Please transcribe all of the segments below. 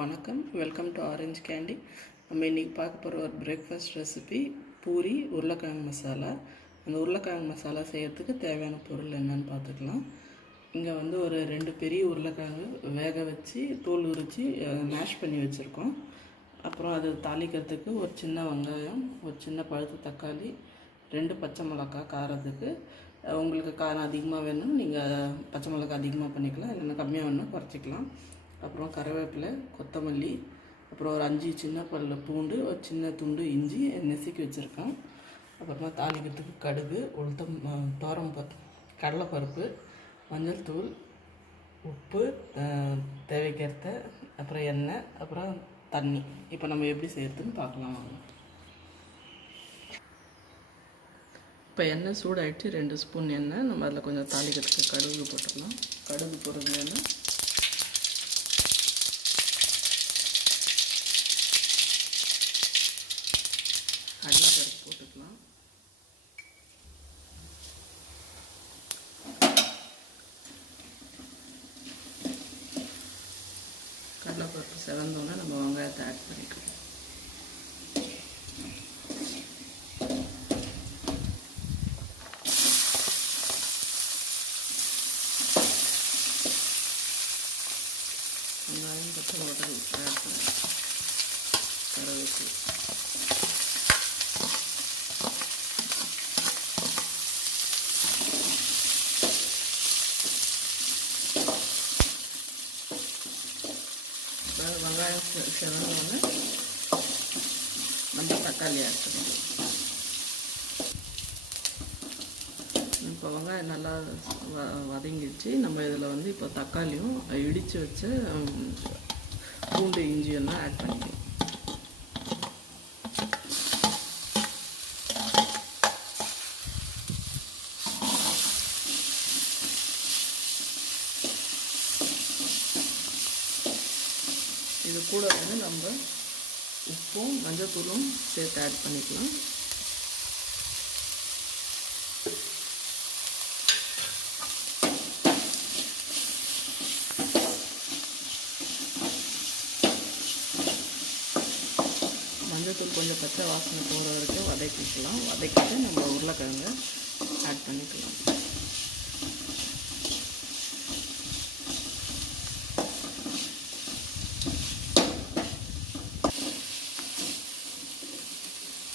வணக்கம், welcome to orange candy. நம்ம இன்றைக்கி பார்க்க போகிற ஒரு பிரேக்ஃபாஸ்ட் ரெசிபி பூரி உருளைக்கிழங்கு மசாலா. அந்த உருளைக்கிழங்கு மசாலா செய்கிறதுக்கு தேவையான பொருள் என்னன்னு பார்த்துக்கலாம். இங்கே வந்து ஒரு 2 பெரிய உருளைக்கிழங்கு வேக வச்சு தோல் உரித்து மேஷ் பண்ணி வச்சுருக்கோம். அப்புறம் அது தாளிக்கிறதுக்கு ஒரு சின்ன வெங்காயம், ஒரு சின்ன பழுத்த தக்காளி, 2 பச்சை மிளகாய் காரத்துக்கு. உங்களுக்கு காரம் அதிகமாக வேணும் நீங்கள் பச்சை மிளகாய் அதிகமாக பண்ணிக்கலாம், இல்லைன்னா கம்மியாக வேணும் குறைச்சிக்கலாம். அப்புறம் கருவேப்பிலை, கொத்தமல்லி, அப்புறம் ஒரு 5 சின்ன பல்லு பூண்டு, ஒரு சின்ன துண்டு இஞ்சி நெசுக்கி வச்சுருக்கேன். அப்புறமா தாளிக்கிறதுக்கு கடுகு, உளுத்தம், கடலைப்பருப்பு, மஞ்சள் தூள், உப்பு, தேவைக்கேற்ற, அப்புறம் எண்ணெய், அப்புறம் தண்ணி. இப்போ நம்ம எப்படி செய்யறதுன்னு பார்க்கலாம் வாங்க. இப்போ எண்ணெய் சூடாகிடுச்சு, 2 ஸ்பூன் எண்ணெய். நம்ம அதில் கொஞ்சம் தாளிக்கிறதுக்கு கடுகு போட்டுக்கலாம். கடுகு போடுறது எண்ணெய் கடலைப்பருப்பு போட்டுக்கலாம். கடலைப்பருப்பு செவந்தோன்னே நம்ம வெங்காயத்தை ஆட் பண்ணிக்கலாம். வெங்காயம் பச்சை மிளகாய் ஆட் பண்ணி கருவேப்பிலை வெங்காயம் செவந்தோடனே நம்ம தக்காளி ஆட் பண்ணணும். இப்போ வெங்காயம் நல்லா வதங்கிடுச்சு. நம்ம இதில் வந்து இப்போ தக்காளியும் இடித்து வச்ச பூண்டு இஞ்சியெல்லாம் ஆட் பண்ணிக்கணும். இது கூட வந்து நம்ம உப்பும் மஞ்சத்தூளும் சேர்த்து ஆட் பண்ணிக்கலாம். மஞ்சத்தூள் கொஞ்சம் பச்சை வாசனை போகிற வரைக்கும் வதக்கிக்கலாம். வதக்கிட்டு நம்ம உருளைக்கிழங்கை ஆட் பண்ணிக்கலாம்.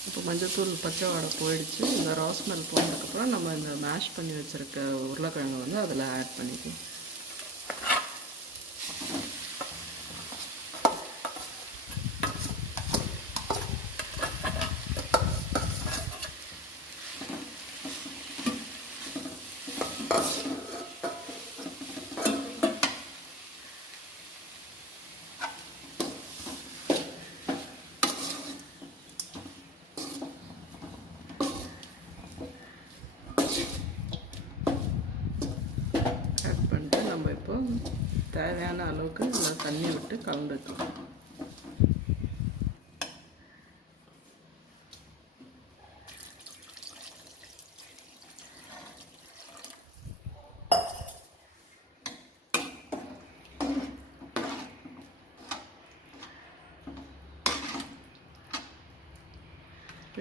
இப்போ மஞ்சத்தூள் பச்சை வாடை போயிடுச்சு. இந்த ரா ஸ்மெல் போனதுக்கப்புறம் நம்ம இந்த மேஷ் பண்ணி வச்சுருக்க உருளைக்கிழங்கு வந்து அதில் ஆட் பண்ணிக்கலாம். நம்ம இப்போ தேவையான அளவுக்கு நல்லா தண்ணி விட்டு கலந்துக்கலாம்.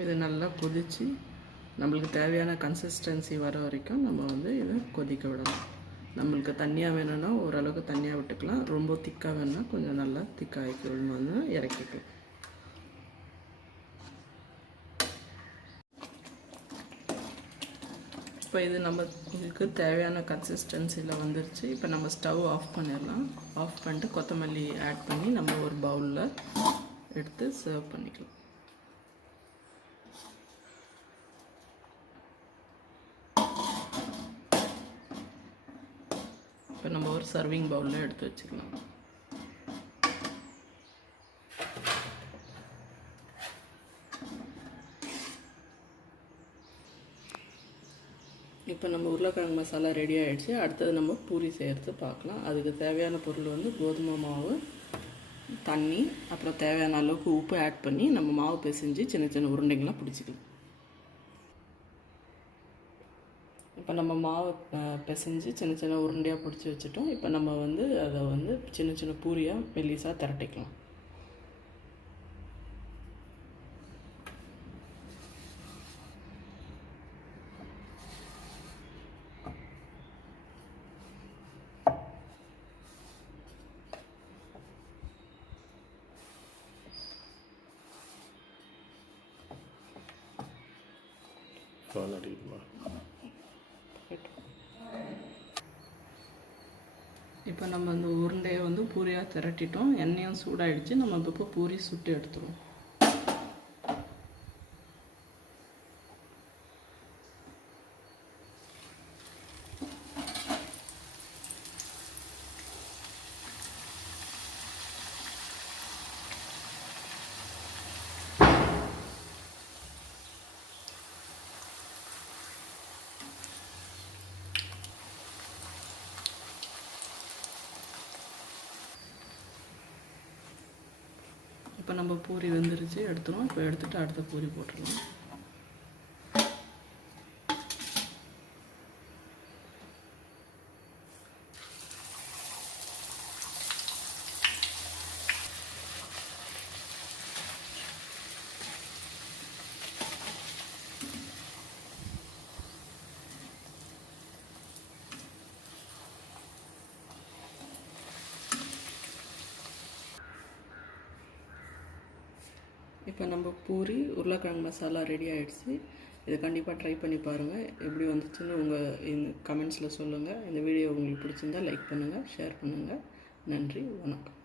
இது நல்லா கொதித்து நம்மளுக்கு தேவையான கன்சிஸ்டன்சி வர வரைக்கும் நம்ம வந்து இதை கொதிக்க விடலாம். நம்மளுக்கு தண்ணியாக வேணும்னா ஓரளவுக்கு தண்ணியாக விட்டுக்கலாம். ரொம்ப திக்காக வேணும்னா கொஞ்சம் நல்லா திக்காகி வந்து இறக்கிக்கலாம். இப்போ இது நம்மளுக்கு தேவையான கன்சிஸ்டன்சியில் வந்துருச்சு. இப்போ நம்ம ஸ்டவ் ஆஃப் பண்ணிடலாம். ஆஃப் பண்ணிட்டு கொத்தமல்லி ஆட் பண்ணி நம்ம ஒரு பவுலில் எடுத்து சர்வ் பண்ணிக்கலாம். இப்போ நம்ம ஒரு சர்விங் பவுலில் எடுத்து வச்சுக்கலாம். இப்போ நம்ம உருளைக்கிழங்கு மசாலா ரெடி ஆகிடுச்சு. அடுத்தது நம்ம பூரி செய்கிறது பார்க்கலாம். அதுக்கு தேவையான பொருள் வந்து கோதுமை மாவு, தண்ணி, அப்புறம் தேவையான அளவுக்கு உப்பு ஆட் பண்ணி நம்ம மாவு பிசைஞ்சு சின்ன சின்ன உருண்டைங்களாம் பிடிச்சிக்கலாம். இப்போ நம்ம மாவு பிசைஞ்சு சின்ன சின்ன உருண்டையாக பிடிச்சி வச்சுட்டோம். இப்போ நம்ம வந்து அதை வந்து சின்ன சின்ன பூரியாக மெல்லிசாக திரட்டிக்கலாம். இப்போ நம்ம அந்த உருண்டையை வந்து பூரியாக திரட்டிட்டோம். எண்ணெயும் சூடாயிடுச்சு. நம்ம இப்போ பூரி சுட்டு எடுத்துருவோம். இப்போ நம்ம பூரி வெந்துருச்சு, எடுத்துருவோம். இப்போ எடுத்துகிட்டு அடுத்த பூரி போட்டுடலாம். இப்போ நம்ம பூரி உருளைக்கிழங்கு மசாலா ரெடி ஆகிடுச்சு. இதை கண்டிப்பாக ட்ரை பண்ணி பாருங்கள். எப்படி வந்துச்சுன்னு உங்கள் கமெண்ட்ஸில் சொல்லுங்கள். இந்த வீடியோ உங்களுக்கு பிடிச்சிருந்தால் லைக் பண்ணுங்கள், ஷேர் பண்ணுங்கள். நன்றி, வணக்கம்.